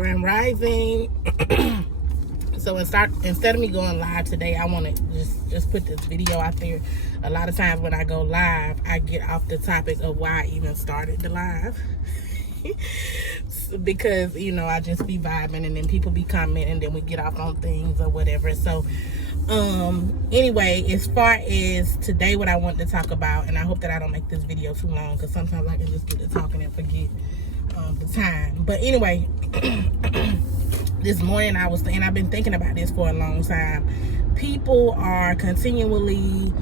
Grand Rising. So instead of me going live today, I want to just put this video out there. A lot of times when I go live, I get off the topic of why I even started the live. Because, you know, I just be vibing and then people be commenting and then we get off on things or whatever. So anyway, as far as today, what I want to talk about, and I hope that I don't make this video too long because sometimes I can just get to talking and forget the time. But anyway, this morning I've been thinking about this for a long time. People are continually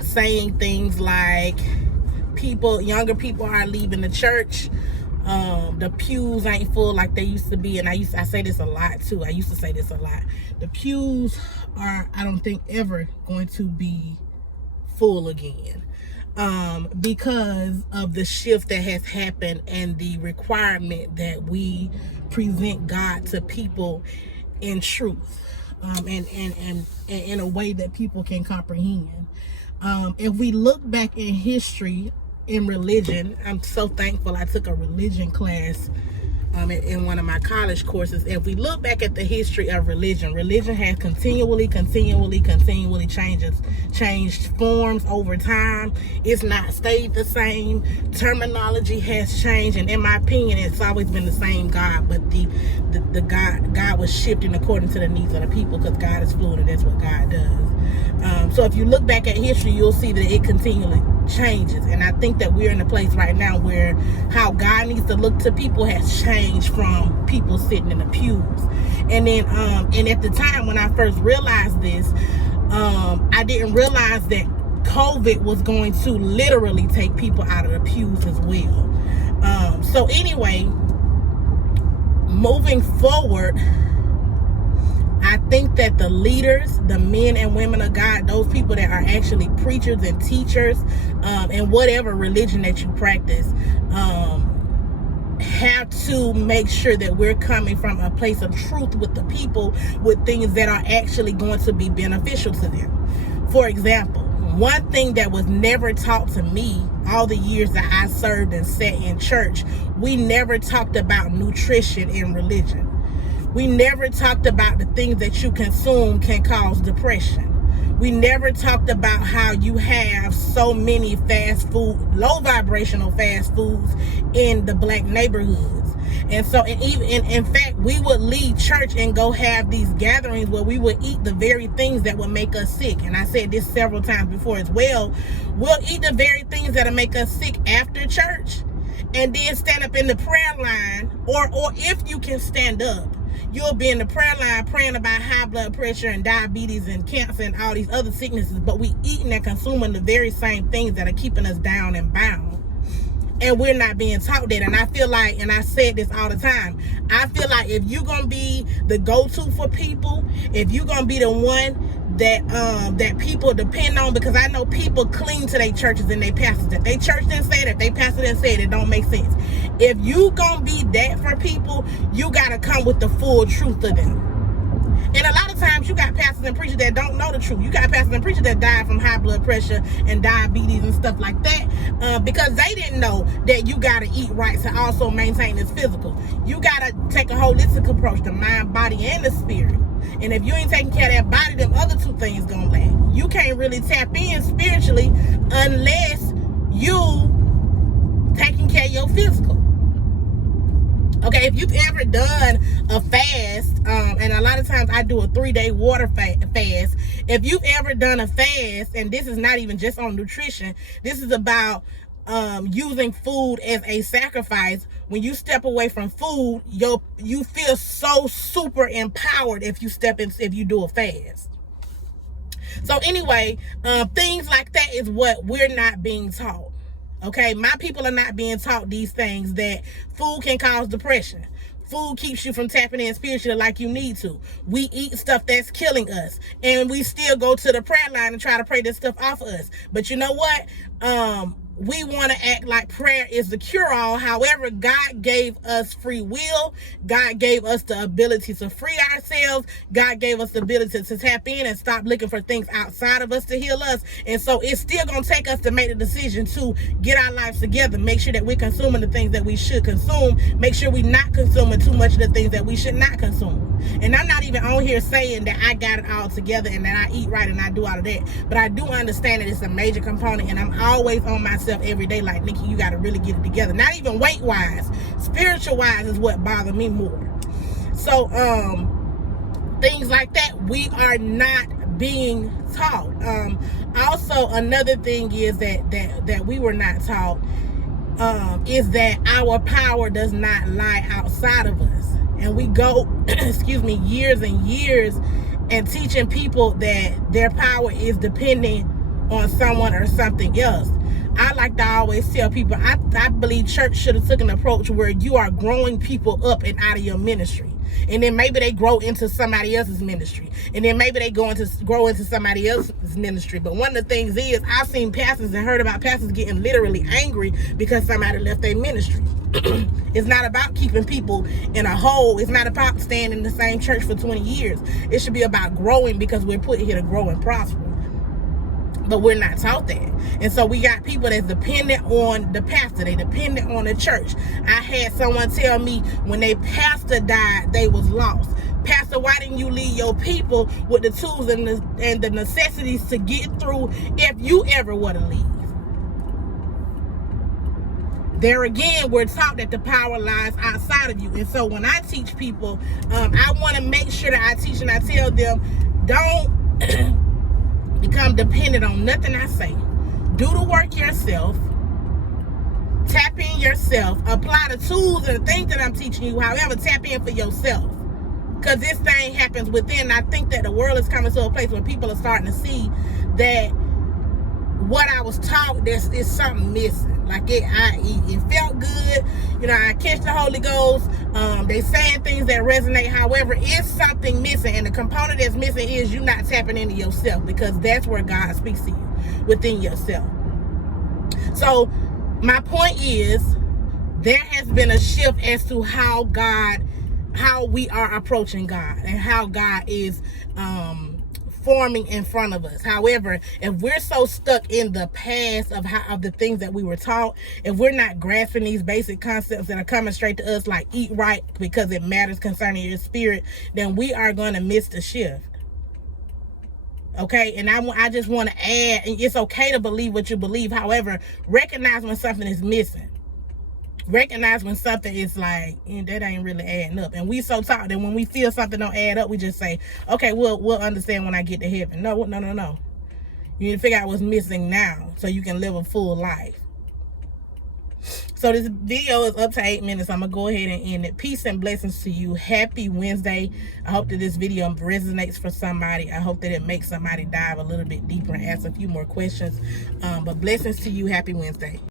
saying things like younger people are leaving the church. The pews ain't full like they used to be, and I say this a lot too. I used to say this a lot. The pews are, I don't think, ever going to be full again, because of the shift that has happened and the requirement that we present God to people in truth, and in a way that people can comprehend. If we look back in history, in religion, I'm so thankful I took a religion class in one of my college courses. If we look back at the history of religion has continually changed forms over time. It's not stayed the same. Terminology has changed, and in my opinion, it's always been the same God, but the God was shifting according to the needs of the people, because God is fluid and that's what God does. So if you look back at history, you'll see that it continually changes, and I think that we're in a place right now where how God needs to look to people has changed from people sitting in the pews. And then and at the time when I first realized this, I didn't realize that COVID was going to literally take people out of the pews as well. So anyway, moving forward, I think that the leaders, the men and women of God, those people that are actually preachers and teachers, and whatever religion that you practice, have to make sure that we're coming from a place of truth with the people, with things that are actually going to be beneficial to them. For example, one thing that was never taught to me all the years that I served and sat in church, we never talked about nutrition in religion. We never talked about the things that you consume can cause depression. We never talked about how you have so many fast food, low vibrational fast foods in the black neighborhoods. And so, in fact, we would leave church and go have these gatherings where we would eat the very things that would make us sick. And I said this several times before as well. We'll eat the very things that'll make us sick after church, and then stand up in the prayer line, or if you can stand up, you'll be in the prayer line praying about high blood pressure and diabetes and cancer and all these other sicknesses, but we eating and consuming the very same things that are keeping us down and bound. And we're not being taught that. And I feel like, and I said this all the time, I feel like if you're going to be the go-to for people, if you're going to be the one that people depend on, because I know people cling to their churches and their pastors. If they church didn't say it, if they pastor didn't say it, it don't make sense. If you gonna be that for people, you gotta come with the full truth of them. And a lot of times you got pastors and preachers that don't know the truth. You got pastors and preachers that died from high blood pressure and diabetes and stuff like that, because they didn't know that you gotta eat right to also maintain this physical. You gotta take a holistic approach to mind, body, and the spirit. And if you ain't taking care of that body, them other two things gonna lack. You can't really tap in spiritually unless you taking care of your physical. Okay, if you've ever done a fast, and a lot of times I do a 3-day water fast. If you've ever done a fast, and this is not even just on nutrition, this is about using food as a sacrifice. When you step away from food, you feel so super empowered if you do a fast. So anyway, things like that is what we're not being taught. Okay, my people are not being taught these things, that food can cause depression. Food keeps you from tapping in spiritually like you need to. We eat stuff that's killing us, and we still go to the prayer line and try to pray this stuff off of us. But you know what? we want to act like prayer is the cure-all. However, God gave us free will. God gave us the ability to free ourselves. God gave us the ability to tap in and stop looking for things outside of us to heal us. And so it's still going to take us to make the decision to get our lives together. Make sure that we're consuming the things that we should consume. Make sure we're not consuming too much of the things that we should not consume. And I'm not even on here saying that I got it all together and that I eat right and I do all of that. But I do understand that it's a major component, and I'm always on myself every day like, Nikki, you got to really get it together. Not even weight-wise. Spiritual-wise is what bothers me more. So, things like that, we are not being taught. Also, another thing is that we were not taught is that our power does not lie outside of us. And we go, excuse me, years and years and teaching people that their power is dependent on someone or something else. I like to always tell people, I believe church should have taken an approach where you are growing people up and out of your ministry. And then maybe they grow into somebody else's ministry. And then maybe they grow into somebody else's ministry. But one of the things is, I've seen pastors and heard about pastors getting literally angry because somebody left their ministry. It's not about keeping people in a hole. It's not about staying in the same church for 20 years. It should be about growing, because we're put here to grow and prosper. But we're not taught that. And so we got people that's dependent on the pastor. They dependent on the church. I had someone tell me when their pastor died, they was lost. Pastor, why didn't you leave your people with the tools and the necessities to get through if you ever were to leave? There again, we're taught that the power lies outside of you. And so when I teach people, I want to make sure that I teach and I tell them, don't become dependent on nothing I say. Do the work yourself. Tap in yourself. Apply the tools and the things that I'm teaching you. However, tap in for yourself. Because this thing happens within. I think that the world is coming to a place where people are starting to see that what I was taught, there's something missing. Like it felt good. You know, I catch the Holy Ghost. They saying things that resonate. However, it's something missing. And the component that's missing is you not tapping into yourself, because that's where God speaks to you, within yourself. So my point is, there has been a shift as to how we are approaching God and how God is forming in front of us. However, if we're so stuck in the past of the things that we were taught, if we're not grasping these basic concepts that are coming straight to us, like eat right because it matters concerning your spirit, then we are going to miss the shift. Okay, and I just want to add, and it's okay to believe what you believe. However, recognize when something is missing. Recognize when something is like, that ain't really adding up. And we so taught that when we feel something don't add up, we just say, okay, we'll understand when I get to heaven. No. You need to figure out what's missing now so you can live a full life. So this video is up to 8 minutes. I'm going to go ahead and end it. Peace and blessings to you. Happy Wednesday. I hope that this video resonates for somebody. I hope that it makes somebody dive a little bit deeper and ask a few more questions. But blessings to you. Happy Wednesday.